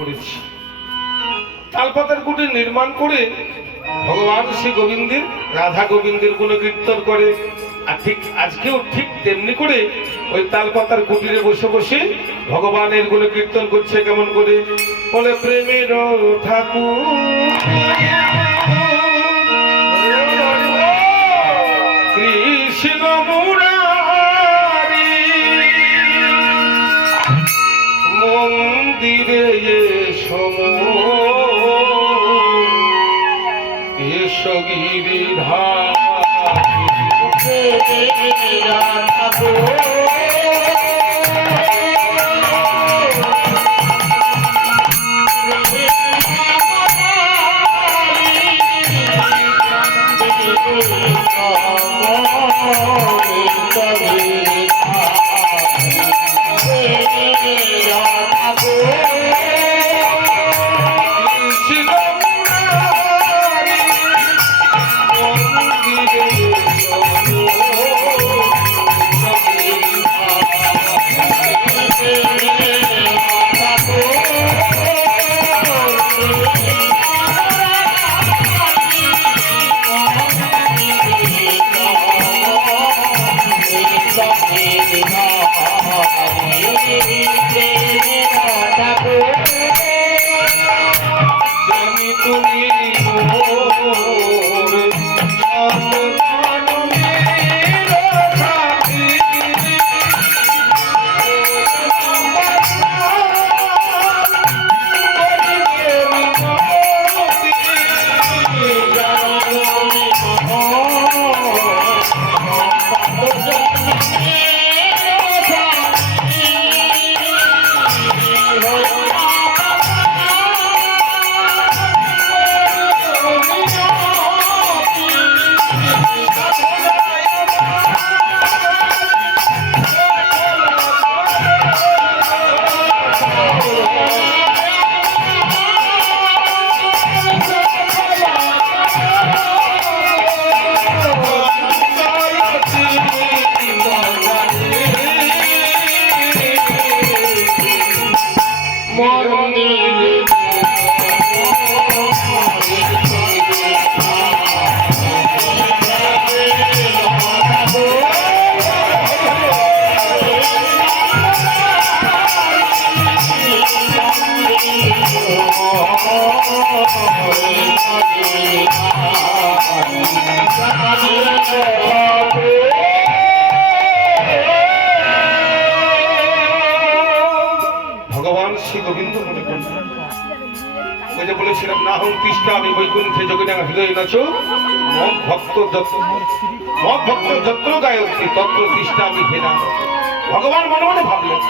করেছি। তালপাতার কুটি নির্মাণ করে ভগবান শ্রী গোবিন্দের রাধা গোবিন্দের গুণকীর্তন করে। আর ঠিক আজকেও ঠিক তেমনি করে ওই তালপাতার কুটিরে বসে বসে ভগবানের গুণকীর্তন করছে। কেমন করে বলে, প্রেমের ঠাকুর কৃষ্ণ মুরারি মন্দিরে এসো গিরিধার ভগবান শ্রী গোবিন্দ মনে করলেন, ওই যে বলেছিলাম না হং কৃষ্ণ আমি বৈকুণ্ঠে যোগিনাং হৃদয় নাচো মদ ভক্ত যত্র গায়ত্রী তত্র কৃষ্ণ আমি হেনা। ভগবান মনে মনে ভাবলেন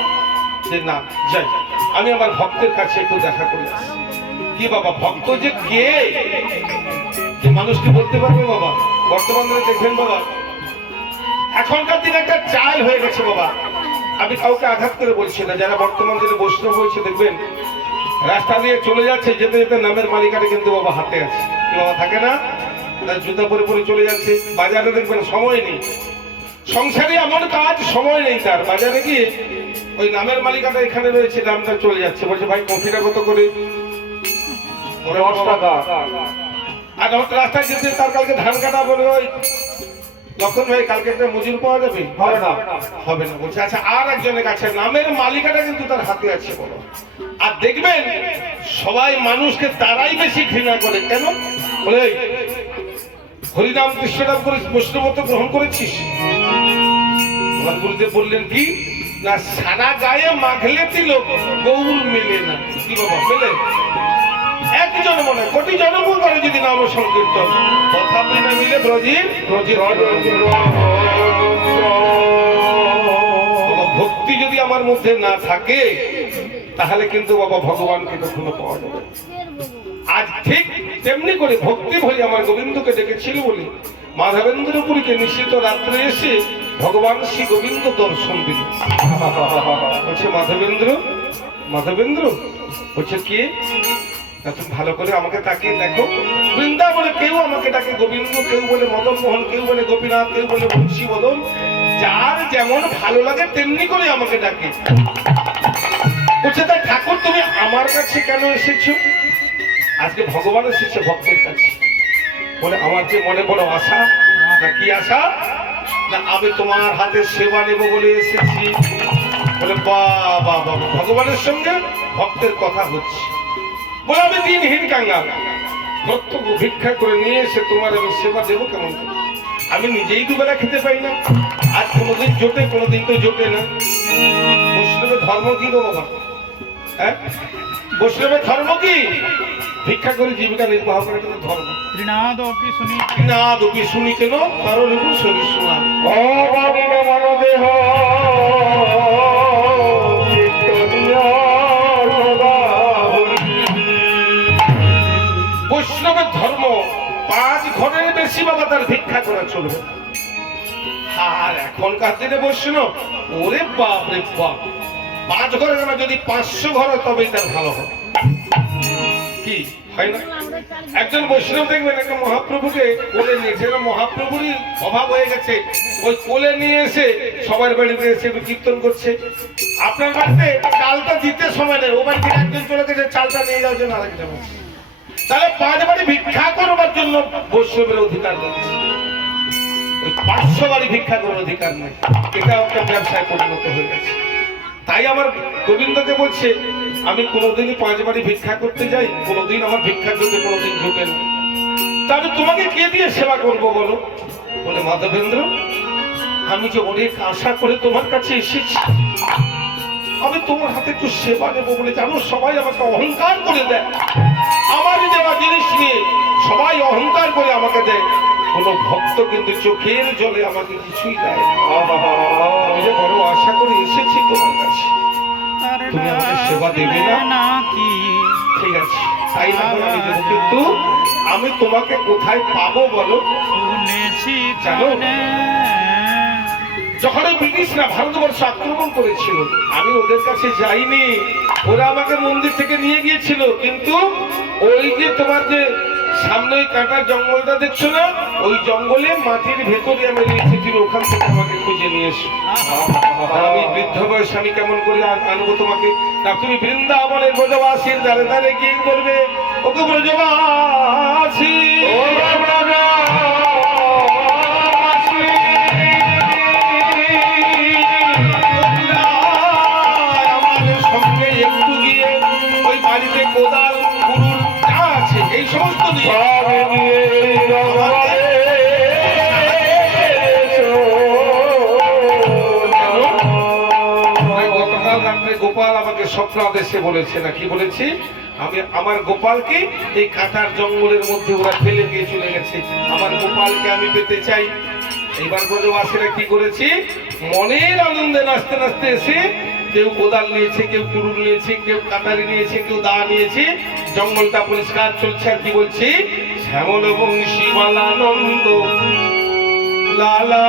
যে না যাই, আমি আমার ভক্তের কাছে একটু দেখা করে আসি। কি বাবা, ভক্ত যে কে যে মানুষকে বলতে পারবে বাবা? বর্তমানে দেখবেন বাবা, এখনকার দিনে একটা চাল হয়ে গেছে বাবা। আমি কাউকে আঘাত করে বলছি না, যারা বর্তমান দিনে বৈষ্ণব হয়েছে দেখবেন রাস্তা দিয়ে চলে যাচ্ছে, যেতে যেতে নামের মালিকাটা কিন্তু বাবা হাতে আছে। কি বাবা থাকে না, জুতা পরে পরে চলে যাচ্ছে। বাজারে দেখবেন সময় নেই, সংসারে এমন কাজ সময় নেই তার, বাজারে গিয়ে ওই নামের মালিকাটা এখানে রয়েছে, দামটা চলে যাচ্ছে। বলছে ভাই কফিটা কত করে? 10 টাকা। আর রাস্তায় যেতে তার কালকে ধান কাটা বলবে, ওই লক্ষণ ভাই কালকে একটা মজুর পাওয়া যাবে? হবে না, হবে না। বলছে আচ্ছা আর একজনের কাছে, নামের মালিকাটা কিন্তু তার হাতে আছে বলো। আর দেখবেন সবাই মানুষকে তারাই বেশি ঘৃণা করে। কেন বলে, হরিনাম কৃষ্ণনাম করে বৈষ্ণবত্ব গ্রহণ করেছিস? আমার গুরুদেব বললেন কি না, সারা গায়ে মাখলে তিল গৌর মেলে না। কি বাবা মেলে? এক জন্ম নয়, কোটি জন্ম করে যদি নাম সংকীর্তন, তথাপি না মিলে ব্রজের ভক্তি যদি আমার মধ্যে না থাকে তাহলে কিন্তু বাবা ভগবানকে কখনো পাওয়া যাবে। আজ ঠিক তেমনি করে ভক্তি ভরে আমার গোবিন্দকে ডেকেছিল বলে মাধবেন্দ্রপুরীকে নিশ্চিত রাত্রে এসে ভগবান শ্রী গোবিন্দ দর্শন দিল। বলছে মাধবেন্দ্র, মাধবেন্দ্র বলছে কি? তুমি ভালো করে আমাকে তাকিয়ে দেখো, বৃন্দাবনে কেউ আমাকে ডাকে গোবিন্দ, কেউ বলে মদন মোহন, কেউ বলে গোপীনাথ, কেউ বলে বংশী বদন, যার যেমন ভালো লাগে তেমনি করে আমাকে ডাকে। বলছে তা ঠাকুর তুমি আমার কাছে কেন এসেছো? আজকে ভগবান এসেছে ভক্তের কাছে। বলে আমার যে মনে বড় আশা। না কি আশা? না আমি তোমার হাতে সেবা নেব বলে এসেছি। বলে বাবা বাবা, ভগবানের সঙ্গে ভক্তের কথা হচ্ছে। বলে আমি দিনহীন কাঙ্গাল, প্রত্যক্ষ ভিক্ষা করে নিয়ে এসে তোমার আমি সেবা দেবো কেমন? আমি নিজেই দুবেলা খেতে পাই না, আর কোনোদিন জোটে, কোনোদিন তো জোটে না। বৈষ্ণবের ধর্ম কি গো বাবা? হ্যাঁ, বৈষ্ণবের ধর্ম কি? ভিক্ষা করে জীবিকা নির্বাহ করে কিন্তু ধর্ম। ত্রিনাদপি শুনি কেন? কারণ শরীর শোনা দেহ বৈষ্ণবের ধর্ম 5 ঘরের বেশি বাবা তার ভিক্ষা করা চলবে। আর এখনকার দিনে বৈষ্ণব ওরে বাপ রে বাপ, 5 ঘরে না, যদি 500 ঘর হয় তবেই তার ভালো হয়। কি হয় না? একজন বৈষ্ণব দেখবেন একটা মহাপ্রভুকে কোলে নিয়েছে, মহাপ্রভুরই অভাব হয়ে গেছে, ওই কোলে নিয়ে এসে সবার বাড়িতে এসে একটু কীর্তন করছে। আপনার বাড়িতে চালটা দিতে সময় নেই, ও বাড়িতে একজন চলে গেছে, চালটা নিয়ে যাওয়ার জন্য আরেকজন। তাহলে 5 বাড়ি ভিক্ষা করবার জন্য বৈষ্ণবের অধিকার রয়েছে, ওই 500 বাড়ি ভিক্ষা করার অধিকার নেই। এটা একটা ব্যবসায় পরিণত হয়ে গেছে। তাই আমার গোবিন্দকে বলছে আমি কোনোদিনই 5 বাড়ি ভিক্ষা করতে যাই, কোনোদিন আমার ভিক্ষা করতে কোনোদিন জোটে না। তা আমি তোমাকে কে দিয়ে সেবা করবো বলো? বলে মাধবেন্দ্র, আমি যে অনেক আশা করে তোমার কাছে এসেছি, আমি তোমার হাতে একটু সেবা নেবো বলে, জানো সবাই আমাকে অহংকার করে দেয়, আমার দেওয়া জিনিস নিয়ে সবাই অহংকার করে আমাকে দেয়, কোনো ভক্ত কিন্তু চোখের জলে আমাকে কিছুই দেয়। আমি যে বড় আশা করে এসেছি তোমার কাছে, তুমি আমাকে সেবা দেবে না? ঠিক আছে, তাই না হলে আমি দেবো, কিন্তু আমি তোমাকে কোথায় পাবো বলো? জানো, যখন ব্রিটিশরা ভারতবর্ষ আক্রমণ করেছিল, আমি ওদের কাছে যাইনি, ওরা আমাকে মন্দির থেকে নিয়ে গিয়েছিল, কিন্তু ওই যে তোমার যে সামনে ওই কাঁটার জঙ্গলটা দেখছো না, ওই জঙ্গলে মাটির ভেতরে আমি রেখেছিল, ওখান থেকে আমাকে খুঁজে নিয়ে এসো। আমি বৃদ্ধ বয়স, আমি কেমন করে আনবো তোমাকে? না, তুমি বৃন্দাবনের ব্রজবাসীর দ্বারে দ্বারে গিয়ে বলবে, ওকে ব্রজবাসী, আমাদের সঙ্গে একটু গিয়ে ওই বাড়িতে কোদাল কুড়ুল যা আছে এই সমস্ত দিয়ে গোপাল আমাকে স্বপ্ন আদেশে বলেছে, না কি বলেছি, আমি আমার গোপালকে এই কাঁটার জঙ্গলের মধ্যে ওরা ফেলে দিয়ে চলে গেছে, আমার গোপালকে আমি পেতে চাই। এইবার ব্রজবাসীরা কি করেছি, মনের আনন্দে নাচতে নাচতে এসে কেউ কোদাল নিয়েছে, কেউ কুড়ুল নিয়েছে, কেউ কাটারি নিয়েছে, কেউ দা নিয়েছে, জঙ্গলটা পরিষ্কার চলছে। আর কি বলছি, শ্যামল বংশী বালানন্দ লালা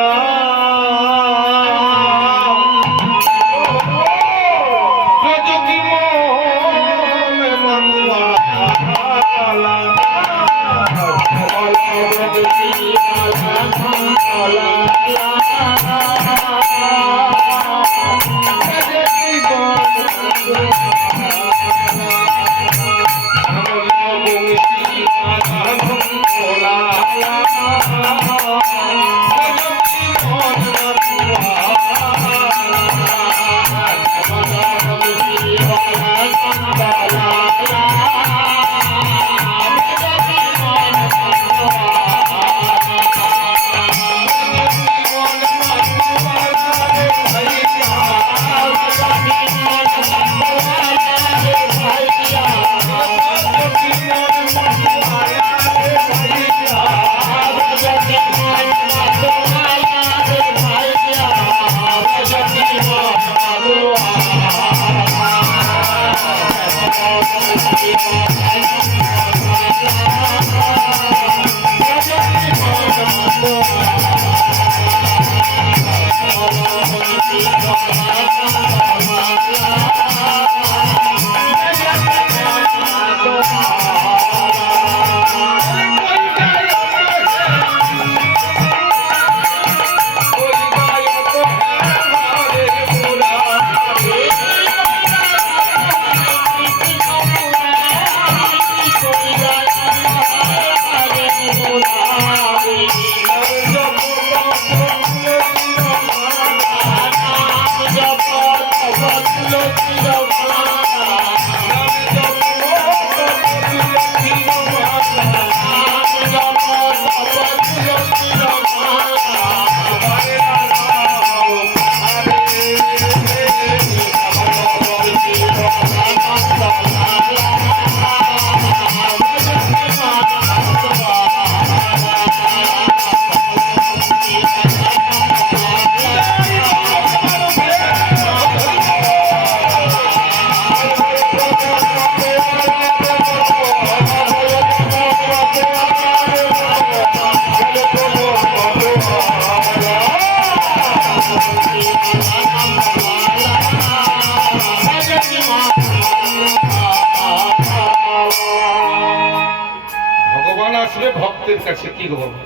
পাবে ভক্তের কাছে, কি গো বাবা?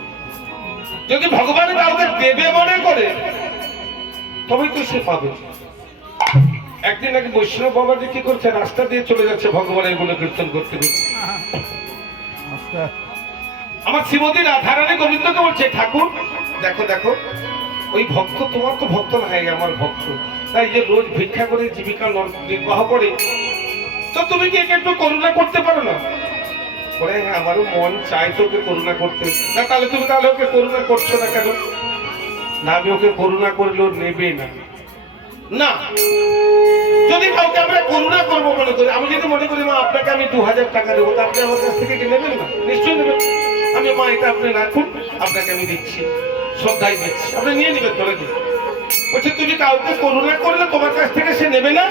যদি ভগবান কাউকে দেবে মনে করে তবেই তো সে পাবে। একদিন এক বৈষ্ণব বাবাজি কি করছে, রাস্তা দিয়ে চলে যাচ্ছে ভগবানের গুণ কীর্তন করতে করতে। আমার শ্রীমতী রাধারানী গোবিন্দকে বলছে, ঠাকুর দেখো দেখো, ওই ভক্ত তোমার তো ভক্ত না, আমার ভক্ত, তাই যে রোজ ভিক্ষা করে জীবিকা নির্বাহ করে, তো তুমি কি একে একটু করুণা করতে পারো না? বলে, হ্যাঁ আমারও মন চায় তোকে করুণা করতে। না তাহলে তুমি তাহলে ওকে করুণা করছো না কেন? না আমি ওকে করুণা করলেও নেবে না। না, যদি কাউকে আমরা করুণা করবো মনে করি, আমি যদি মনে করি মা আপনাকে আমি 2000 টাকা দেবো, তা আপনি আমার কাছ থেকে কি নেবেন না? নিশ্চয়ই নেবেন। আমি মা এটা আপনি রাখুন, আপনাকে আমি দিচ্ছি, শ্রদ্ধায় দিচ্ছি, আপনি নিয়ে নেবেন, ধরে দিন। বলছে তুমি কাউকে করুণা করলে তোমার কাছ থেকে সে নেবে না?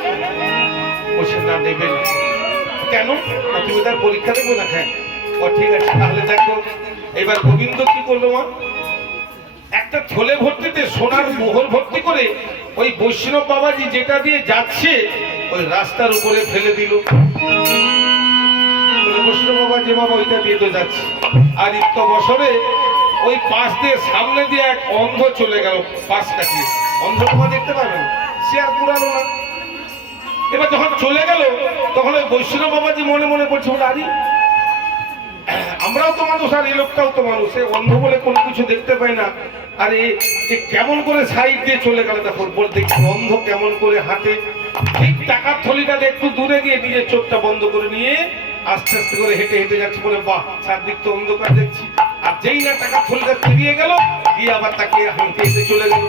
বলছে না, নেবে না। কেন? তুমি তার পরীক্ষা দেবো না? হ্যাঁ। ও ঠিক আছে, তাহলে দেখো এবার গোবিন্দ কি করলো মা, একটা থলে ভর্তিতে সোনার মোহর ভর্তি করে ওই বৈষ্ণব বাবাজি যেটা দিয়ে যাচ্ছে ওই রাস্তার উপরে ফেলে দিল। বৈষ্ণব বাবাজি বাবা ওইটা দিয়ে তো যাচ্ছে, আর ইত্য বছরে ওই পাশ দিয়ে সামনে দিয়ে এক অন্ধ চলে গেল, পাশ কাটিয়ে। অন্ধ বাবা দেখতে পাবেন, সে আর পুরানো না। এবার যখন চলে গেল তখন ওই বৈষ্ণব বাবাজি মনে মনে বলছে, বলে আরে আমরাও তো মানুষ, আর এই লোকটাও তো মানুষ, সে অন্ধ বলে কোনো কিছু দেখতে পায় না, আর এ কেমন করে সাইড দিয়ে চলে গেল। তখন বলতে অন্ধ কেমন করে হাঁটে, ঠিক টাকার থলিটাতে একটু দূরে গিয়ে নিজের চোখটা বন্ধ করে নিয়ে আস্তে আস্তে করে হেঁটে হেঁটে যাচ্ছে, বলে বাহ চারদিক তো অন্ধকার দেখছি। আর যেই না টাকার থলিটা পেরিয়ে গেল, গিয়ে আবার তাকে হেঁটে হেঁটে চলে গেল।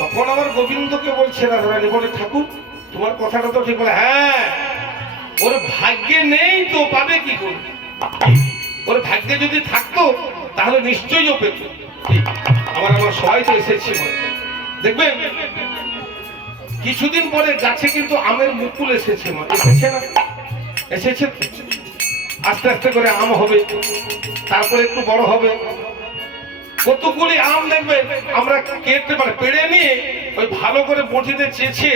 তখন আমার গোবিন্দকে বলছে রাধারানী, বলে ঠাকুর তোমার কথাটা তো ঠিক। বলে হ্যাঁ, ওর ভাগ্যে নেই তো পাবে কি করে? ওর ভাগ্যে যদি থাকতো তাহলে নিশ্চয়ই ও পেত। আমার সবাই তো এসেছে, দেখবেন কিছুদিন পরে গাছে কিন্তু আমের মুকুল এসেছে, মা এসেছে না? এসেছে। আস্তে আস্তে করে আম হবে, তারপরে একটু বড় হবে, কতগুলি আম দেখবেন আমরা কেটে পারে পেড়ে নিয়ে ওই ভালো করে বটিতে চেঁচে,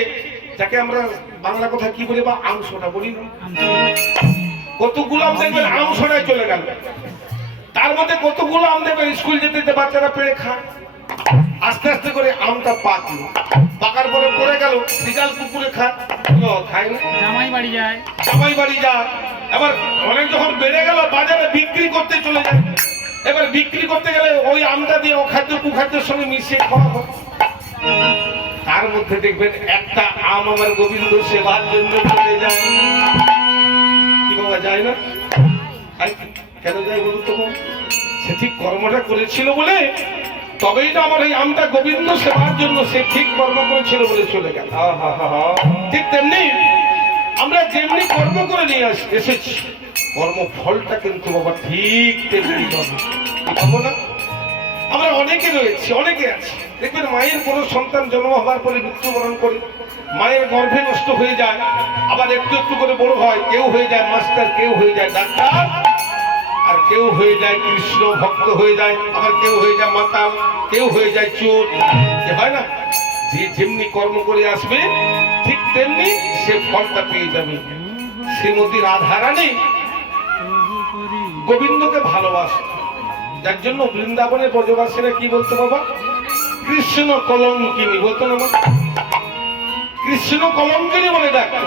যাকে আমরা বাংলা কথা কি বলি বা আম সোনা বলি, কতগুলো আম দেখবেন আম সোনায় চলে গেল। তার মধ্যে কতগুলো আম দেখবেন স্কুল যেতে যেতে বাচ্চারা পেড়ে খায়। আস্তে আস্তে করে আমটা পাকলো, পাকার পরে পড়ে গেল, বিড়াল কুকুরে খায় না, জামাই বাড়ি যায়, জামাই বাড়ি যায়। এবার অনেক যখন বেড়ে গেল বাজারে বিক্রি করতে চলে যায়। এবার বিক্রি করতে গেলে ওই আমটা দিয়ে অখাদ্য কুখাদ্যের সঙ্গে মিশিয়ে খাওয়া হয়। তার মধ্যে দেখবেন একটা আম আমার গোবিন্দ সেবার জন্য চলে যায়। কি বাবা যায় না? কেন যায় বলুন তো? সে ঠিক কর্মটা করেছিল বলে, তবেই তো আমার এই আমটা গোবিন্দ সেবার জন্য সে ঠিক কর্ম করেছিল বলে চলে গেল। ঠিক তেমনি আমরা যেমনি কর্ম করে নিয়ে এসেছি, কর্ম ফলটা কিন্তু বাবা ঠিক তেমনি পাবো না। আমরা অনেকে রয়েছি, অনেকে আছি, দেখবেন মায়ের কোনো সন্তান জন্ম হওয়ার পরে মৃত্যুবরণ করে, মায়ের গর্ভে নষ্ট হয়ে যায়, আবার একটু একটু করে বড় হয়, কেউ হয়ে যায় মাস্টার, কেউ হয়ে যায় ডাক্তার, আর কেউ হয়ে যায় কৃষ্ণ ভক্ত হয়ে যায়, আবার কেউ হয়ে যায় মাতাল, কেউ হয়ে যায় চোর। হয় না? যে যেমনি কর্ম করে আসবে ঠিক তেমনি সে ফলটা পেয়ে যাবে। শ্রীমতী রাধারানী গোবিন্দকে ভালোবাসে, যার জন্য বৃন্দাবনের ব্রজবাসীরা কি বলতো বাবা? কৃষ্ণ কলঙ্কিনী বলতো না? কৃষ্ণ কলঙ্কিনী বলে ডাকতো।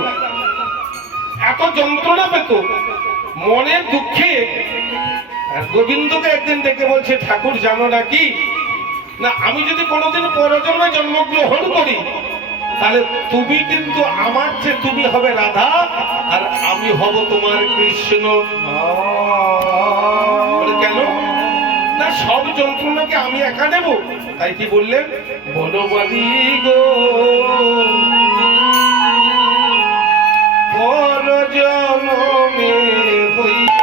এত যন্ত্রণা পেত মনের দুঃখে। গোবিন্দকে একদিন ডেকে বলছে, ঠাকুর জানো নাকি না, আমি যদি কোনোদিন পরজন্মে জন্মগ্রহণ করি তাহলে তুমি কিন্তু আমার চেয়ে তুমি হবে রাধা, আর আমি হব তোমার কৃষ্ণ। কেন না, সব যন্ত্রণাকে আমি একা নেব? তাই কি বললেন? বনমালী গো পরজন্মে হইও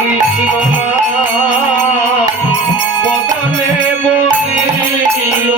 কৃষ্ণ নাম বদনে বলিল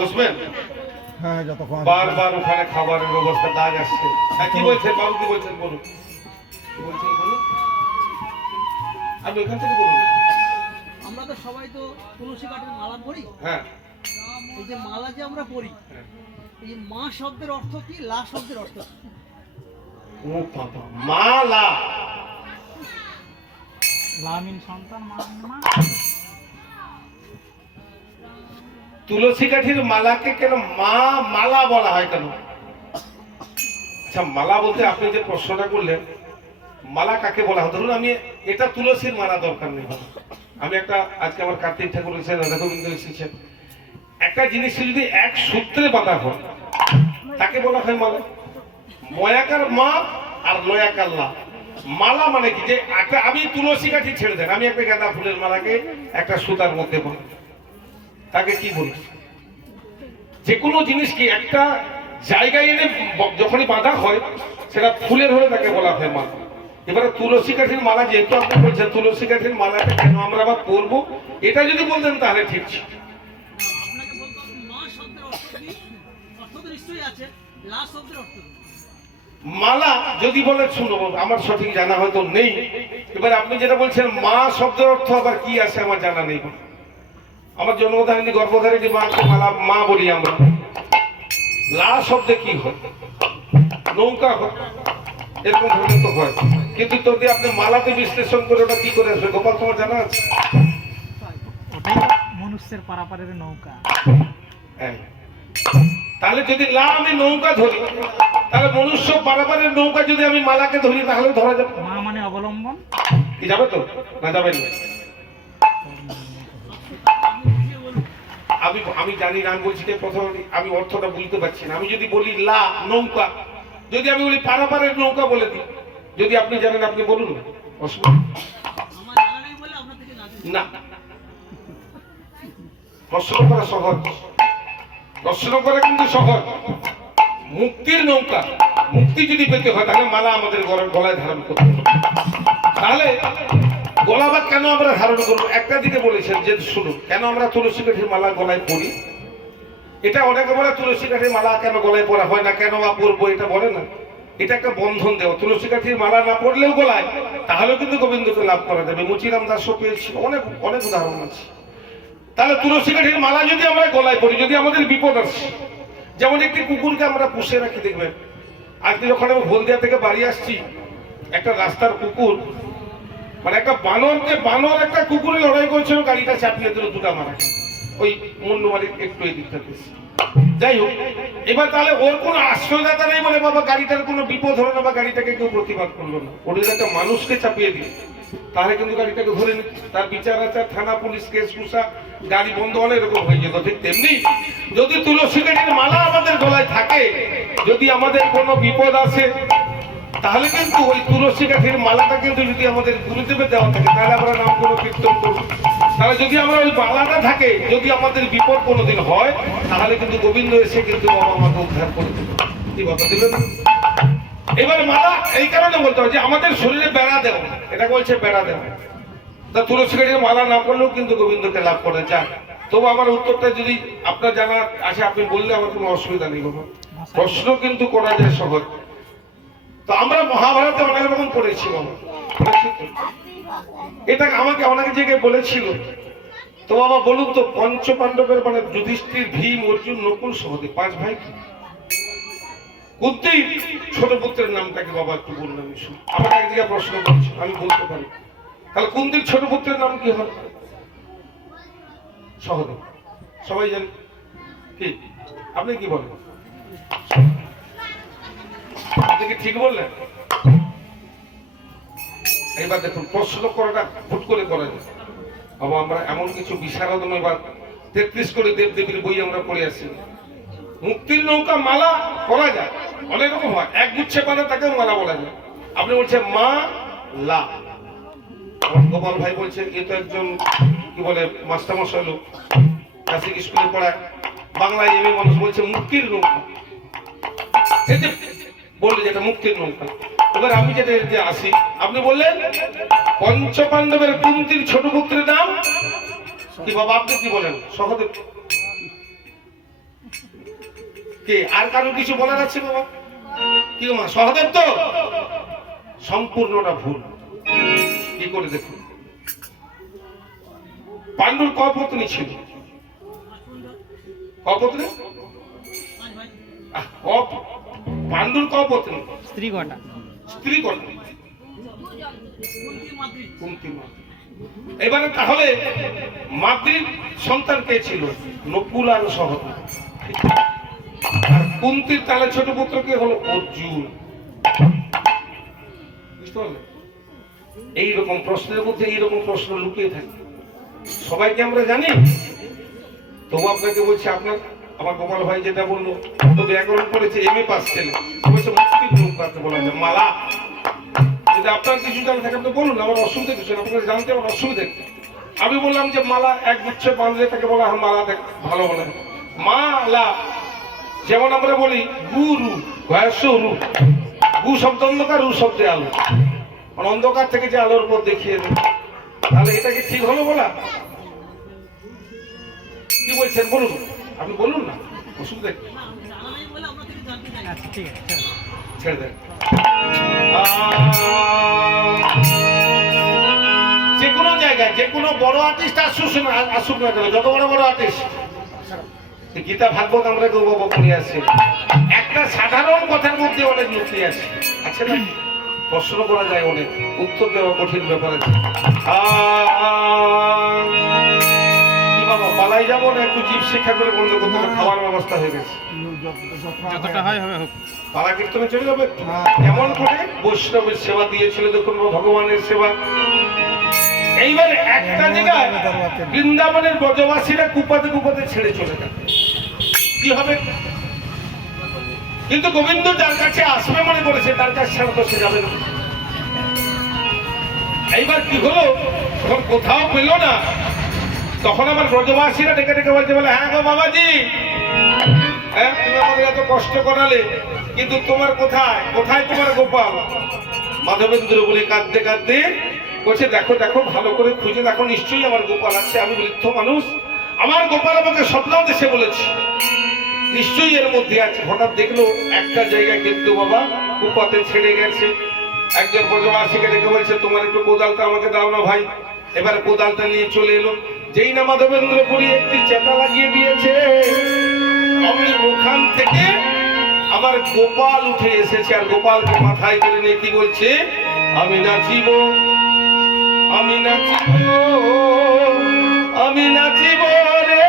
বসবেন হ্যাঁ যতক্ষণ বারবার ওখানে খাবারের ব্যবস্থা দাগ আসছে হ্যাঁ, কি বলছেন বাবু কি বলছেন বলুন কি বলছেন বলুন আপনি ওখান থেকে বলুন আমরা তো সবাই তো তুলসী কাঠের মালা পরি। হ্যাঁ এই যে মালা যে আমরা পরি, হ্যাঁ। এই মা শব্দের অর্থ কি, লা শব্দের অর্থ কি? ও বাবা মালা লামিন সন্তান মা তুলসী কাঠির মালাকে কেন মা মালা বলা হয় কেন? আচ্ছা মালা বলতে আপনি যে প্রশ্নটা করলেন মালা কাকে বলা হয়, ধরুন আমি এটা তুলসীর মালা দরকার নেই, আমি একটা আজকে আমার কার্তিক ঠাকুর এসেছেন রাধাগোবিন্দ এসেছেন, একটা জিনিস যদি এক সূত্রে বাঁধা হয় তাকে বলা হয় মালা। ময়াকার মা আর লয়াকার লা। মালা মানে কি যে একটা আমি তুলসী কাঠি ছেড়ে দেন, আমি একটা গাঁদা ফুলের মালাকে একটা সুতার মধ্যে বলি, তাকে কি বলি? যে কোনো জিনিস কি একটা জায়গায় এনে যখনই বাঁধা হয় সেটা ফুলের হলে তাকে বলা হয় মালা। এবারে তুলসী কাঠির মালা যেহেতু আপনি বলছেন তুলসী কাঠির মালাটা কেন আমরা আবার পরবো, এটা যদি বলতেন তাহলে ঠিক ছিল। আপনাকে বলতে হবে মা শব্দের অর্থ কি, অর্থ তো নিশ্চয়ই আছে, লা শব্দের অর্থ কি? মালা যদি বলে শুনবো, আমার সঠিক জানা হয়তো নেই। এবার আপনি যেটা বলছেন মা শব্দের অর্থ আবার কি আছে আমার জানা নেই। আমার জন্মধারিণী গর্ভধারিণী মাকে মালা মা বলি আমরা। লা শব্দে কি হয়? নৌকা হয়, এরকম ধরনের তো হয়, কিন্তু যদি আপনি মালাতে বিশ্লেষণ করে ওটা কি করে আসবে গোপাল তোমার জানা আছে? ওটাই মনুষ্যের পারাপারের নৌকা। হ্যাঁ। তাহলে যদি লা আমি নৌকা ধরি তাহলে মনুষ্য পারাপারের নৌকা যদি আমি মালাকে ধরি তাহলে ধরা যাবে। মা মানে অবলম্বন। কি যাবে তো না যাবে না? আমি জানি না, আমি বলছি যে প্রথম আমি অর্থটা বলতে পারছি না। আমি যদি বলি লা নৌকা, যদি আমি বলি পারাপারের নৌকা বলে দিই, যদি আপনি জানেন আপনি বলুন না, অসুবিধা আমার জানা নেই বলে আপনার থেকে জানতে না। প্রশ্ন করা সহজ, প্রশ্ন করা কিন্তু সহজ। মুক্তির নৌকা, মুক্তি যদি পেতে হয় তাহলে মালা আমাদের গলায় ধারণ করতে হবে। তাহলে গলা বা কেন আমরা ধারণ করবো একটা দিকে বলেছেন যে শুনুন কেন আমরা তুলসী কাঠির মালা গলায় পরি। এটা অনেকে বলে তুলসী কাঠির মালা কেন গলায় পরা হয় না, কেন বা পরবো এটা বলে না। এটা একটা বন্ধন দেওয়া, তুলসী কাঠির মালা না পড়লেও গলায় তাহলেও কিন্তু গোবিন্দকে লাভ করা যাবে। মুচিরাম দাসও পেয়েছি, অনেক অনেক উদাহরণ আছে। তাহলে তুলসী কাঠির মালা যদি আমরা গলায় পড়ি, যদি আমাদের বিপদ আসে, যেমন একটি কুকুরকে আমরা পুষে রাখি, দেখবেন আজকে যখন আমি হলদিয়া থেকে বাড়ি আসছি একটা রাস্তার কুকুর, মানে একটা বানর একটা কুকুরে লড়াই করেছিল, গাড়িটা চাপিয়ে দিল, দুটা মারা। ওই মুন্ডুমারির একটু এই দিকটা বেশি। যাই হোক, এবার তাহলে ওর কোনো আশ্রয়দাতা নেই বলে বাবা গাড়িটার কোনো বিপদ হলো না বা গাড়িটাকে কেউ প্রতিবাদ করলো না, ওর একটা মানুষকে চাপিয়ে দিল, তাহলে কিন্তু গাড়িটাকে ধরে নিত, তার বিচার আচার, থানা পুলিশ কেস কুসা, গাড়ি বন্ধ হলে এরকম হয়ে যেত। ঠিক তেমনি যদি তুলসী গাড়ির মালা আমাদের গলায় থাকে, যদি আমাদের কোনো বিপদ আসে, তাহলে কিন্তু ওই তুলসী গাছের মালাটা কিন্তু যদি আমাদের গুরুদেবের দেওয়া থাকে, তাহলে আমরা নাম কোনো কীর্তন করব। তাহলে যদি আমরা ওই মালাটা থাকে, যদি আমাদের বিপদ কোনোদিন হয়, তাহলে কিন্তু গোবিন্দ এসে কিন্তু বাবা আমাকে উদ্ধার করে দেবে। কি কথা দিলেন? এবার মালা এই কারণে বলতে হয় যে আমাদের শরীরে বেড়া দেওয়া, এটা বলছে বেড়া দেওয়া। তা তুলসী গাছের মালা না করলেও কিন্তু গোবিন্দকে লাভ করে যায়। তবু আমার উত্তরটা যদি আপনার জানা আছে আপনি বললে আমার কোনো অসুবিধা নেই বাবা, প্রশ্ন কিন্তু করা যায় সহজ। তো আমরা মহাভারতে অনেক রকম পড়েছি বাবা, এটা আমাকে অনেক জায়গায় বলেছিল। তো বাবা বলুন তো, পঞ্চ পাণ্ডবের মানে যুধিষ্ঠির, ভীম, অর্জুন, নকুল, সহদেব, 5 ভাই কি? কুন্তির ছোট পুত্রের নামটা কি বাবা একটু বললাম। আমার এক জায়গায় প্রশ্ন করছি, আমি বলতে পারি। তাহলে কুন্তির ছোট পুত্রের নাম কি হয়? সহদেব। সবাই জানেন কি? আপনি কি বলেন? আপনি কি ঠিক বললেন? এইবার দেখুন, প্রশ্ন করাটা হুট করে করা যায় বাবা। আমরা এমন কিছু বিশারদ নয়, বা 33 করে দেব দেবীর বই আমরা পড়ে আসি। মুক্তির নৌকা মালা করা যায়, অনেক রকম হয়। এক গুচ্ছে পাতা তাকেও মালা বলা যায়। আপনি বলছেন মা লা, গোপাল ভাই বলছে এ তো একজন কি বলে মাস্টারমশাই লোক, ক্লাসিক স্কুলে পড়ায়, বাংলায় এমএ মানুষ, বলছে মুক্তির নৌকা। এই যে বললে যেটা মুক্তির নৌকা। এবার আমি যেটা যে আসি, আপনি বললেন পঞ্চ পাণ্ডবের কুন্তির ছোট পুত্রের নাম কি বাবা? আপনি কি বলেন? সহদেব। কে আর কারো কিছু বলার আছে বাবা? কি মা সহদেব? তো সম্পূর্ণটা ভুল। কি করে দেখুন, পাণ্ডুর কপত্নী ছিল। কপত্নী? পাণ্ডুর কপত্নী স্ত্রী কটা? স্ত্রী কটা? কুন্তি মাতৃ। এবারে তাহলে মাতৃর সন্তান কে ছিল? নকুল আর সহদেব। আর কুন্তির তাহলে ছোট পুত্র কে হলো? অর্জুন। বুঝতে পারলেন? এইরকম প্রশ্নের মধ্যে এইরকম প্রশ্ন লুকিয়ে থাকে, সবাইকে আমরা জানি। তবু আপনাকে বলছি, আপনার আমার গোপাল ভাই যেটা বললো, তো ব্যাকরণ করেছে, এমএ পাস ছেলে, বলছে মুক্তির নৌকাকে বলা যায় মালা। যদি আপনার কিছু জানা থাকে আপনি বলুন, আমার অসুবিধা কিছু না, আপনাকে জানতে আমার অসুবিধা কি? আমি বললাম যে মালা এক গুচ্ছে বাঁধলে তাকে বলা হয় মালা। দেখ ভালো বলে মালা, যেমন আমরা বলি গুরু, রু, গু শব্দ অন্ধকার, রু শব্দে আলো, মানে অন্ধকার থেকে যে আলোর পথ দেখিয়ে দেয়। তাহলে এটা কি ঠিক হলো বলা? কি বলছেন বলুন, আপনি বলুন না, অসুবিধা কি? আচ্ছা ঠিক আছে, ছেড়ে দেন। যে কোনো জায়গায় যে কোনো বড় আর্টিস্ট আসুক না কেন, যত বড় বড় আর্টিস্ট, গীতা ভাগবত আমরা কেউ বাবা পড়ে আসছি, একটা সাধারণ কথার মধ্যে অনেক লুকিয়ে আছে, আছে না? প্রশ্ন করা যায় অনেক, উত্তর দেওয়া কঠিন ব্যাপার আছে। কি বাবা পালাই যাবো না একটু জীব শিক্ষা করে বন্ধ করতে হবে? খাওয়ার ব্যবস্থা হয়ে গেছে, যতটা হয় হবে হোক। পালা কীর্তনে চলে যাবে। এমন করে বৈষ্ণবের সেবা দিয়েছিল দেখুন, ভগবানের সেবা। এইবারে একটা জায়গায় বৃন্দাবনের ব্রজবাসীরা কুপাতে কুপাতে ছেড়ে চলে যাবে, কি হবে? কিন্তু গোবিন্দ যার কাছে আসবে মনে করেছে, তার কাছে ছাড়া তো সে যাবে না। এইবার কি হলো, যখন কোথাও পেল না, তখন আবার ব্রজবাসীরা ডেকে ডেকে বলছে, বলে হ্যাঁ গো বাবাজি, হ্যাঁ তুমি আমাদের এত কষ্ট করালে, কিন্তু তোমার কোথায় কোথায় তোমার গোপাল? মাধবেন্দ্র বলে কাঁদতে কাঁদতে বলছে, দেখো দেখো ভালো করে খুঁজে দেখো, নিশ্চয়ই আমার গোপাল আছে, আমি বৃদ্ধ মানুষ, আমার গোপাল আমাকে স্বপ্ন দেশে বলেছে, নিশ্চয়ই এর মধ্যে আছে। হঠাৎ দেখলো একটা জায়গায় কিন্তু বাবা কুপাতে ছেড়ে গেছে। একজন ব্রজবাসীকে ডেকে বলছে, তোমার একটু কোদালটা আমাকে দাও না ভাই। এবার কোদালটা নিয়ে চলে এলো, যেই না মাধবেন্দ্রপুরী একটি চেপা লাগিয়ে দিয়েছে, অমনি ওখান থেকে আমার গোপাল উঠে এসেছে, আর গোপালকে মাথায় করে নিয়ে কি বলছে, আমি নাচিব, আমি নাচিব, আমি নাচিব রে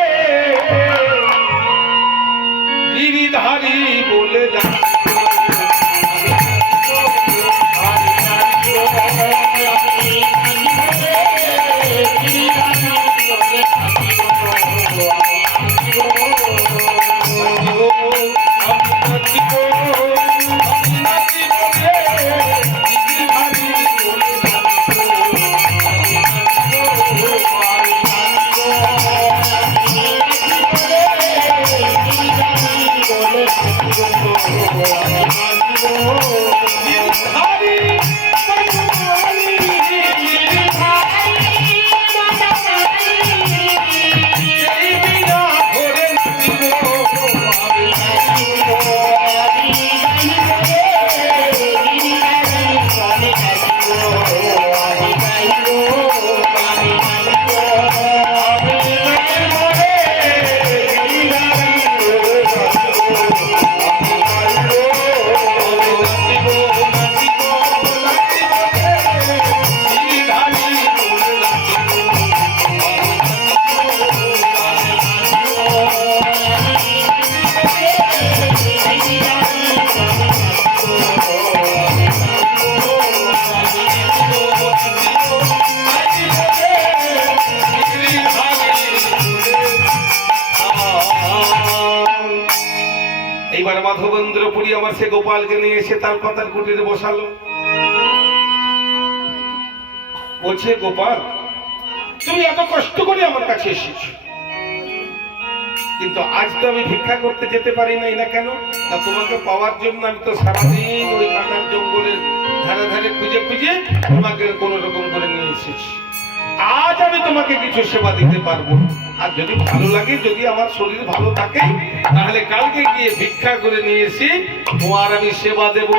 মাধবেন্দ্রপুরী আমার সে গোপালকে নিয়ে এসে তার পাতার কুটিরে বসালো। বলছে, গোপাল তুমি এত কষ্ট করে আমার কাছে এসেছো, কিন্তু আজ তো আমি ভিক্ষা করতে যেতে পারি নাই, না কেন? না তোমাকে পাওয়ার জন্য আমি তো সারাদিন ওই কাটার জঙ্গলের ধারে ধারে খুঁজে খুঁজে তোমাকে কোন রকম করে নিয়ে এসেছি। আজ আমি তোমাকে কিছু সেবা দিতে পারবো, আর যদি ভালো লাগে, যদি আমার শরীর ভালো থাকে, তাহলে কালকে গিয়ে ভিক্ষা করে নিয়ে এসে তোমার আমি সেবা দেব।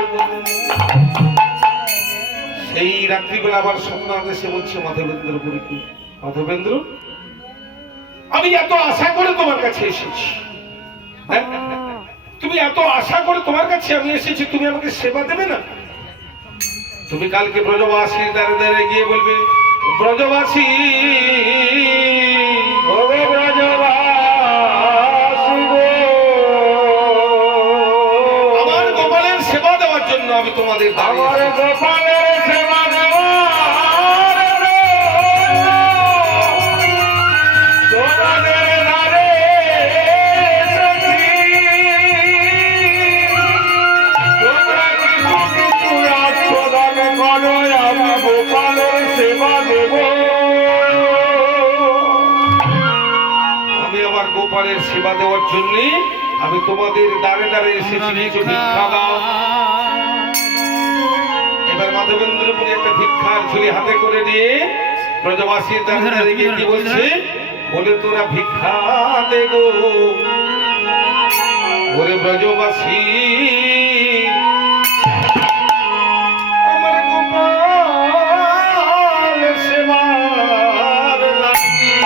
সেই রাত্রিবেলা আবার স্বপ্ন এসে বলছে মাধবেন্দ্রপুরী, কি মাধবেন্দ্র, আমি এত আশা করে তোমার কাছে এসেছি, হ্যাঁ? তুমি এত আশা করে তোমার কাছে আমি এসেছি, তুমি আমাকে সেবা দেবে না? তুমি কালকে ব্রজবাসীর দ্বারে দ্বারে গিয়ে বলবে, ব্রজবাসী, আমার গোপালের সেবা দেওয়ার জন্য আমি তোমাদের গোপালের সেবা গোপালের সেবা দেওয়ার জন্য আমি তোমাদের দ্বারে দ্বারে এসেছি, কিছু ভিক্ষা দাও। এবার মাধবেন্দ্রপুরী একটা ভিক্ষার ঝুলি হাতে করে নিয়ে ব্রজবাসীর দ্বারে দ্বারে গিয়ে কি বলছে, বলে তোরা ভিক্ষা দে গো, বলে ব্রজবাসী আমার গোপাল সেবার লাগিয়ে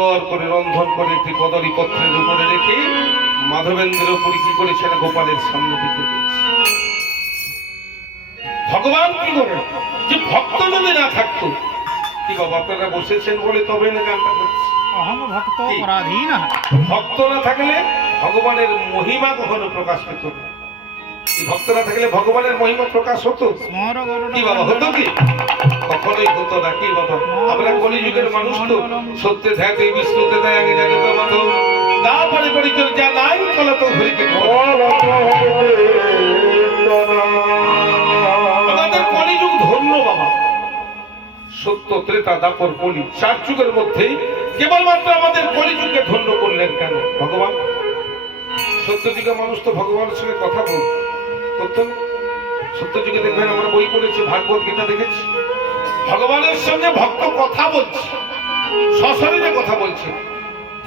সুন্দর করে রন্ধন করে একটি কদলী পত্রের উপরে রেখে মাধবেন্দ্র পুরী কি করেছেন গোপালের সামনে দিতে দিয়েছে। ভগবান কি করে যে ভক্ত যদি না থাকতো, কি বাবা আপনারা বসেছেন বলে তবে না গানটা করছে। অহং ভক্ত কি? পরাধীন। ভক্ত না থাকলে ভগবানের মহিমা কখনো প্রকাশ পেত না। কি ভক্ত না থাকলে ভগবানের মহিমা প্রকাশ হতো? স্মর গরুড় কি বাবা হতো কি? কখনোই হতো না। কি বাবা আমরা কলিযুগের মানুষ তো, সত্যে ধ্যাতে বিষ্ণুতে দেয় আগে জানি তো মাধব দা পরে পরিচয় যা নাই কলা তো হরিকে আমাদের কলিযুগ ধন্য বাবা। সত্য ত্রেতা দাপর কলি 4 যুগের মধ্যেই কেবলমাত্র আমাদের কলিযুগকে ধন্য করলেন কেন ভগবান? সত্য যুগের মানুষ তো ভগবানের সঙ্গে কথা করতো। সত্য যুগে দেখবেন আমরা বই পড়েছি, ভাগবত গীতা দেখেছি, ভগবানের সঙ্গে ভক্ত কথা বলছে, সশরীরে কথা বলছে,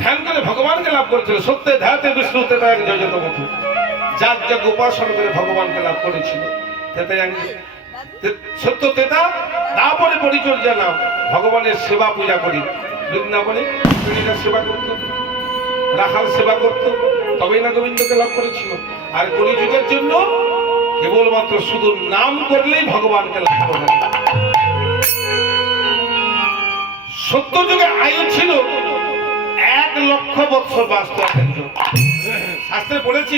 ধ্যান করে ভগবানকে লাভ করেছিল। সত্যে ধ্যাতে বিষ্ণুতে এক জয়তম যার যজ্ঞ উপাসন করে ভগবানকে লাভ করেছিল। সত্য তেতা তারপরে পরিচর্যা নাম ভগবানের সেবা পূজা করি। বৃন্দাবনে সেবা করত, রাখাল সেবা করত, তবেই না গোবিন্দকে লাভ করেছিল। আর কলিযুগের জন্য কেবলমাত্র শুধু নাম করলেই ভগবানকে লাভ করে। সত্য যুগে আয়ু ছিল 1 লক্ষ বৎসর বাঁচত একজন। শাস্ত্রে পড়েছি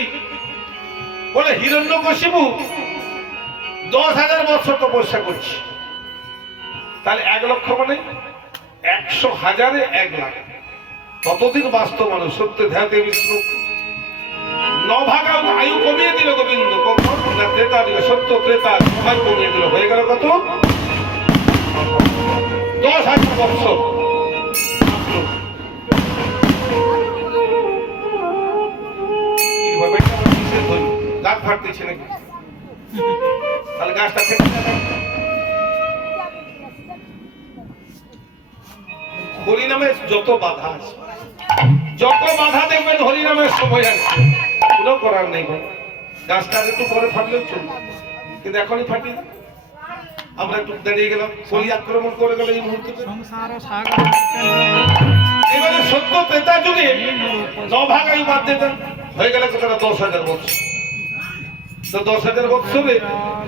বলে হিরণ্যকশিপু 10,000 বছর তপস্যা করছি, তাহলে 1 লক্ষ মানে 100,000-এ 1 লাখ, ততদিন বাঁচত মানুষ। সত্য ধ্যাতে বিষ্ণু 9 ভাগ আয়ু কমিয়ে দিল গোবিন্দ। কখন না ত্রেতা যুগে, সত্য ত্রেতা সময় কমিয়ে দিল, হয়ে গেল কত? 10,000 বছর। গাছ ফাটতেছে নাকি? তাহলে গাছটা ফেটে যাবে। হরিনামের যত বাধা আছে, যত বাধা দেখবেন হরিনামের সময় আসছে, কোনো করার নেই। গাছটা একটু পরে ফাটলেও চলবে, কিন্তু এখনই ফাটি না। আমরা একটু দাঁড়িয়ে গেলাম, কলি আক্রমণ করে গেল এই মুহূর্তে। সংসার সাগর এবারে সত্য ত্রেতা যুগে 9 ভাগ আয়ু বাদ দিতেন, হয়ে গেল কতটা? 10,000 বছর। তো 10,000 বছরে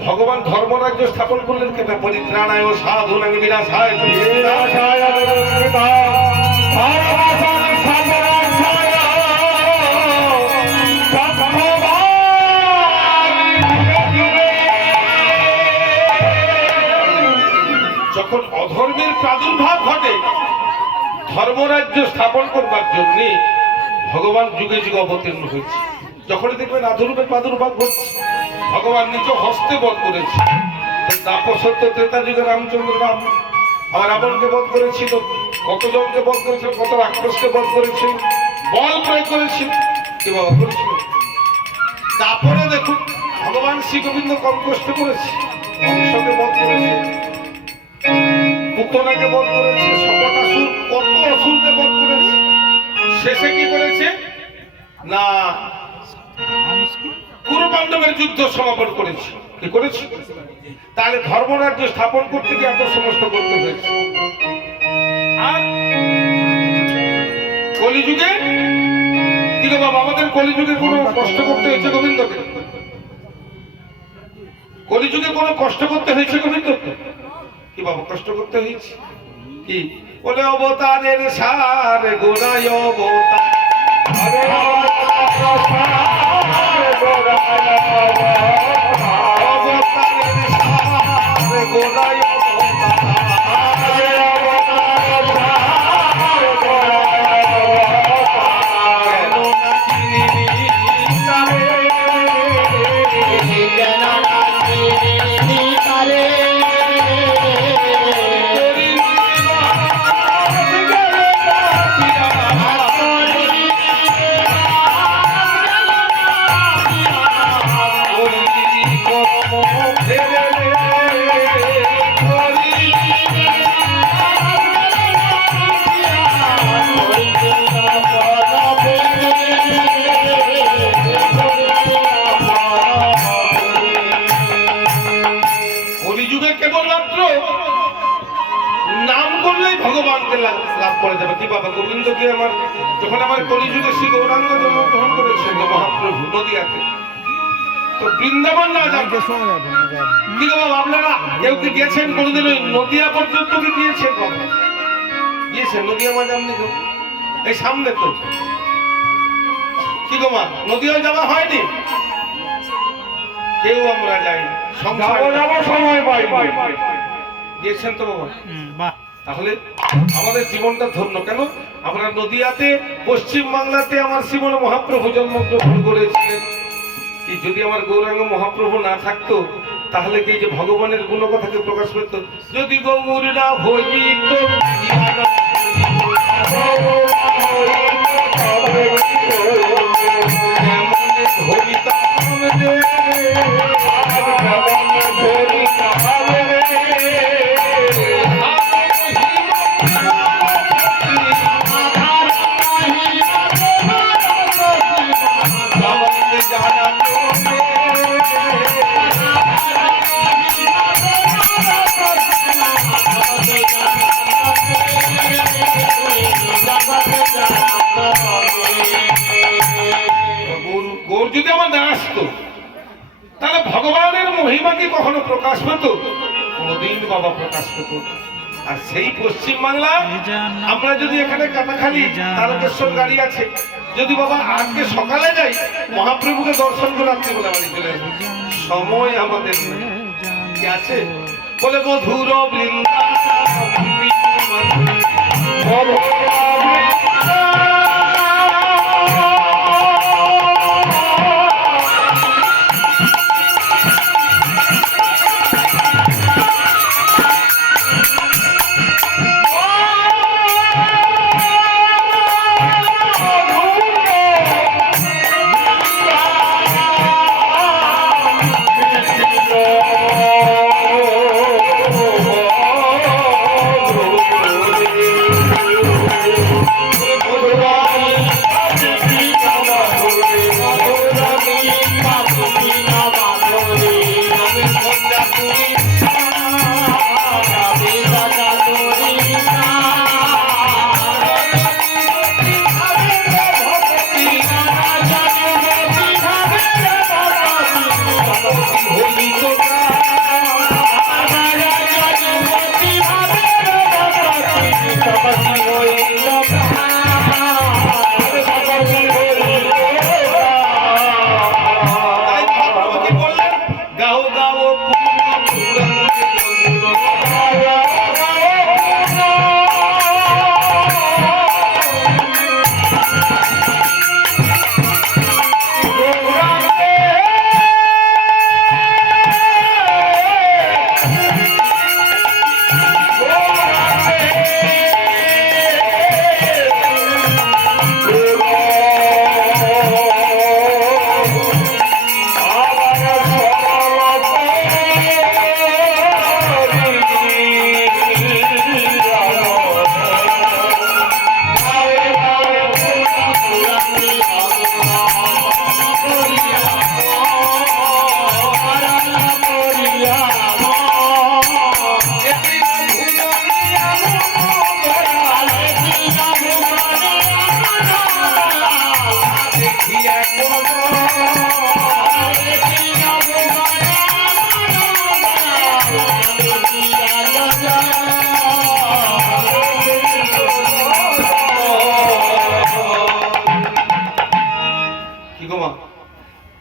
ভগবান ধর্মরাজ্য স্থাপন করলেন কেন? পরিত্রাণায় সাধুনাং বিনাশায় যখন অধর্মের প্রাদুর্ভাব ঘটে, ধর্মরাজ্য স্থাপন করবার জন্য ভগবান যুগে যুগে অবতীর্ণ হয়েছে। যখন দেখবেন অধর্মের প্রাদুর্ভাব ঘটছে, ভগবান নিজ হস্তে বধ করেছে। তারপর সত্য ত্রেতা যুগে রামচন্দ্র রাম আমার রাবণকে বধ করেছিল, কতজনকে বধ করেছিল, কত রাক্ষসকে বধ করেছিল, বল প্রয়োগ করেছিল, কি বাবা করেছিল। তারপরে দেখুন ভগবান শ্রী গোবিন্দ কম কষ্ট করেছে, কংসকে বধ করেছে, পুতনাকে বধ করেছে, শপটাসুর কত অসুরকে বধ করেছে। শেষে কি করেছে না কুরু পাণ্ডবের যুদ্ধ সমাপন করেছে। কি করেছে? তাহলে ধর্মরাজ্য স্থাপন করতে গিয়ে এত সমস্ত করতে হয়েছে। আর কলিযুগে কি গো বাবা, আমাদের কলিযুগে কোনো কষ্ট করতে হয়েছে গোবিন্দকে? কলিযুগে কোনো কষ্ট করতে হয়েছে গোবিন্দকে? কি বাবা কষ্ট করতে হয়েছে? কি বলে অবতারের সার গোড়ায় অবতার, অবতারের সার গোড়ায় যুগে যখন আমার কলিযুগে শ্রী গৌরাঙ্গ জন্মগ্রহণ করেছেন যে মহাপ্রভু নদিয়াতে, তো বৃন্দাবন না যান কি গো বাবা, আপনারা কেউ কি গিয়েছেন কোনোদিন ওই নদিয়া পর্যন্ত কি গিয়েছেন বাবা? গিয়েছেন নদিয়া মা যাননি তো? এই সামনে তো কি গো মা, নদিয়া যাওয়া হয়নি? কেউ আমরা যাই সময় পাই। গিয়েছেন তো বাবা? বাহ, তাহলে আমাদের জীবনটা ধন্য। কেন আমরা নদিয়াতে, পশ্চিম বাংলাতে আমার শ্রীমন মহাপ্রভু জন্মগ্রহণ করেছিলেন। কি যদি আমার গৌরাঙ্গ মহাপ্রভু না থাকতো তাহলে কি যে ভগবানের গুণকথাকে প্রকাশ পেত? যদি গৌর না হইত গৌর যদি আমার না আসতো তাহলে ভগবানের মহিমা কি কখনো প্রকাশ পেত? কোনদিন বাবা প্রকাশ পেত। আর সেই পশ্চিম বাংলা আমরা যদি এখানে কাটাখালি তারকেশ্বর গাড়ি আছে, যদি বাবা আজকে সকালে যাই মহাপ্রভুকে দর্শন করে রাত্রিবেলা বাড়ি চলে আসবো, সময় আমাদের নেই। কি আছে বলে মধুর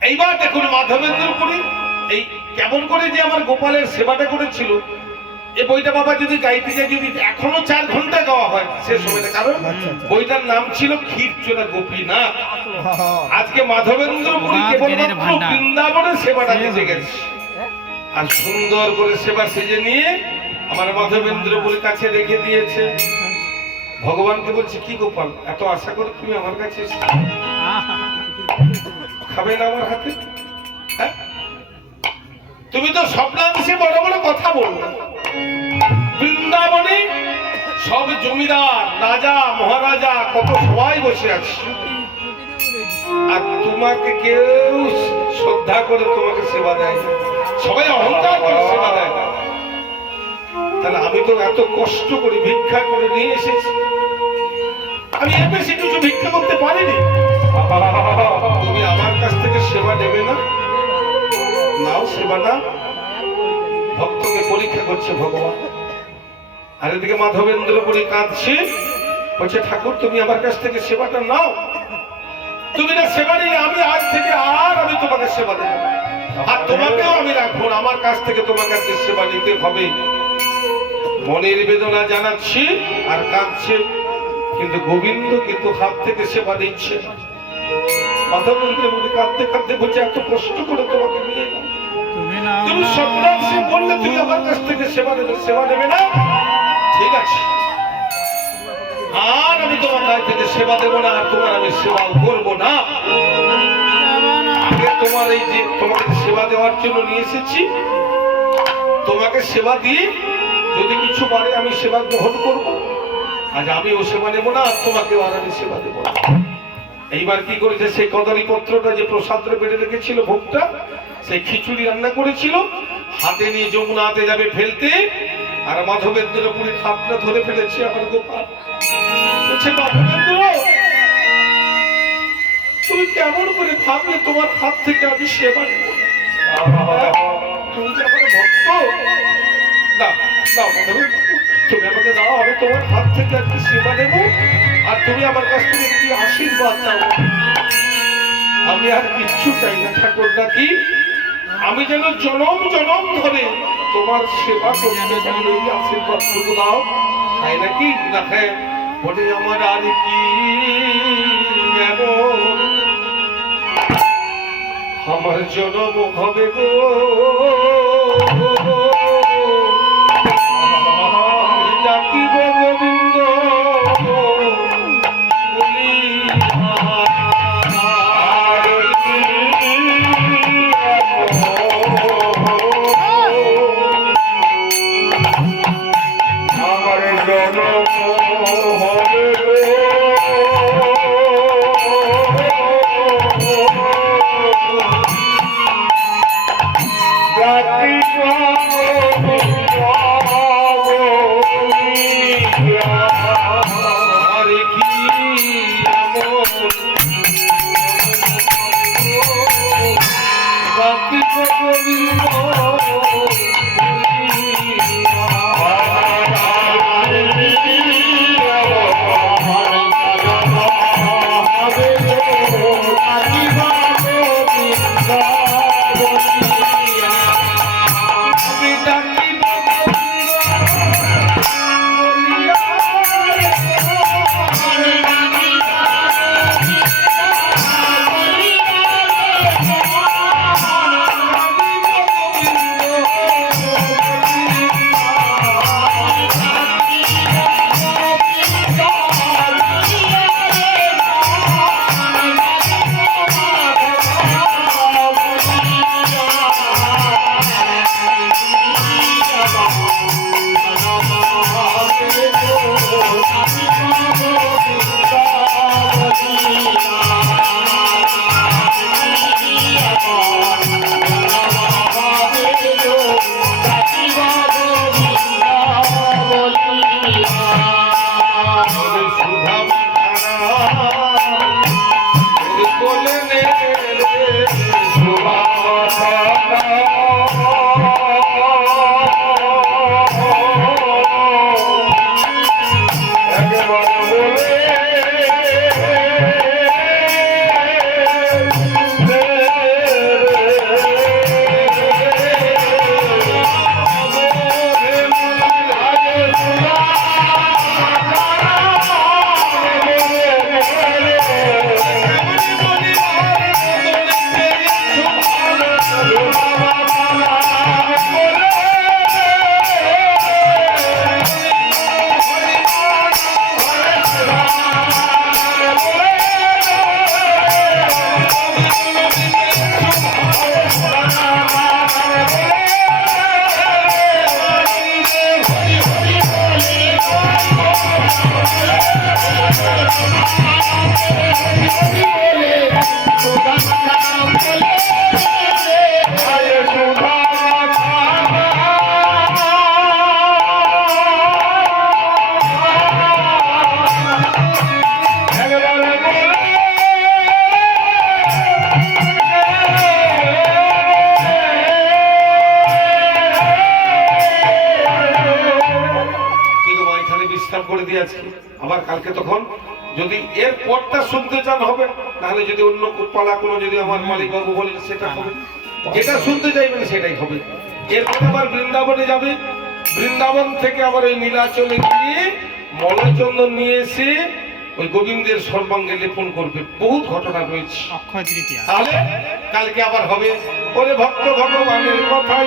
এইবার দেখুন মাধবেন্দ্রপুরী এই কেমন করে যে আমার গোপালের সেবাটা করেছিল। এই বইটা বাবা যদি গাইতে যায়, যদি এখনো 4 ঘন্টা গাওয়া হয় সে সময়টা, কারণ বইটার নাম ছিল ক্ষীরচোরা গোপীনাথ। আজকে মাধবেন্দ্রপুরী কেবলমাত্র বৃন্দাবনের সেবাটা দিতে গেছে, আর সুন্দর করে সেবা সেজে নিয়ে আমার মাধবেন্দ্রপুরীর কাছে রেখে দিয়েছে। ভগবানকে বলছি, কি গোপাল এত আশা করে তুমি আমার কাছে খাবে না আমার হাতে? হ্যাঁ, তুমি তো স্বপ্নাংশে বড় বড় কথা বললে। বৃন্দাবনে সব জমিদার, রাজা, মহারাজা কত সবাই বসে আছে, আর তোমাকে কেউ শ্রদ্ধা করে তোমাকে সেবা দেয়, সবাই অহংকার করে সেবা দেয়। তাহলে আমি তো এত কষ্ট করে ভিক্ষা করে নিয়ে এসেছি, আমি এর বেশি কিছু ভিক্ষা করতে পারিনি। তুমি আমার কাছ থেকে সেবা নেবে না? নাও সেবা না। ভক্তকে পরীক্ষা করছে ভগবান। আর এদিকে মাধবেন্দ্রপুরী কাঁদছে, বলছে ঠাকুর তুমি আমার কাছ থেকে সেবাটা নাও। তুমি না সেবা নিলে আমি আজ থেকে আর আমি তোমাকে সেবা দেব না। আর তোমাকেও আমি রাখবো না। আমার কাছ থেকে তোমাকে আজকে সেবা নিতে হবে। মনের বেদনা জানাচ্ছি আর কাঁদছে, কিন্তু গোবিন্দ কিন্তু হাত থেকে সেবা দিচ্ছে না। মাধবেন্দ্রপুরী কাঁদতে কাঁদতে বলছে এত কষ্ট করে তোমাকে নিয়ে এলাম, তুমি না তুমি সন্ন্যাস বললে তুমি আমার কাছ থেকে সেবা নেবে না? ঠিক আছে, আর আমি তোমার কাছ থেকে সেবা দেবো না, আর তোমার আমি সেবাও করবো না। আগে তোমার এই যে তোমাকে সেবা দেওয়ার জন্য নিয়ে এসেছি, তোমাকে সেবা দিয়ে যদি কিছু পারে আমি সেবা গ্রহণ করবো। আজ আমি ও সেবা নেবো না, আর তোমাকেও আর আমি সেবা দেবো না। এইবার কি করেছে, সেই কদলী পত্রটা যে প্রসাদটা পেটে রেখেছিল ভোগটা, সেই খিচুড়ি রান্না করেছিল, হাতে নিয়ে যমুনাতে যাবে ফেলতে, আর মাধবেন্দ্রপুরীর হাতটা ধরে ফেলেছে আমার গোপাল। বলছে মাধবেন্দ্র, তুমি কেমন করে ভাবলে তোমার হাত থেকে আমি সেবা নেব? তুমি যে আমার ভক্ত, না না মাধবেন্দ্র, তুমি আমাকে দাও, আমি তোমার হাত থেকে আজকে সেবা নেব, আর তুমি আমার কাছ থেকে একটি আশীর্বাদ দাও। আমি আর কিচ্ছু চাই না ঠাকুর, নাকি আমি যেন জনম জনম ধরে তোমার সেবা করতে পারি, এই আশীর্বাদ টুকু দাও। তাই নাকি? না হ্যাঁ, বলে আমার আর কি এমন আমার জনম হবে গো, আমি ডাকিব গোবিন্দ বলি কালকে তখন যদি এর পরটা শুনতে চান হবে, নাহলে যদি অন্য পালা কোনো যদি আমার মালিক বাবু বলেন সেটা হবে, যেটা শুনতে চাইবেন সেটাই হবে। এরপরে আবার বৃন্দাবনে যাবে, বৃন্দাবন থেকে আবার ওই নীলাচলে গিয়ে মলচন্দন নিয়ে এসে ওই গোবিন্দের সর্বাঙ্গে লেপন করবে। বহুত ঘটনা রয়েছে। অক্ষয় তৃতীয়া। তাহলে কালকে আবার হবে ওরে ভক্ত ভগবানের কথাই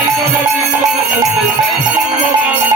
এই কথা শুনতে সেই ভগবান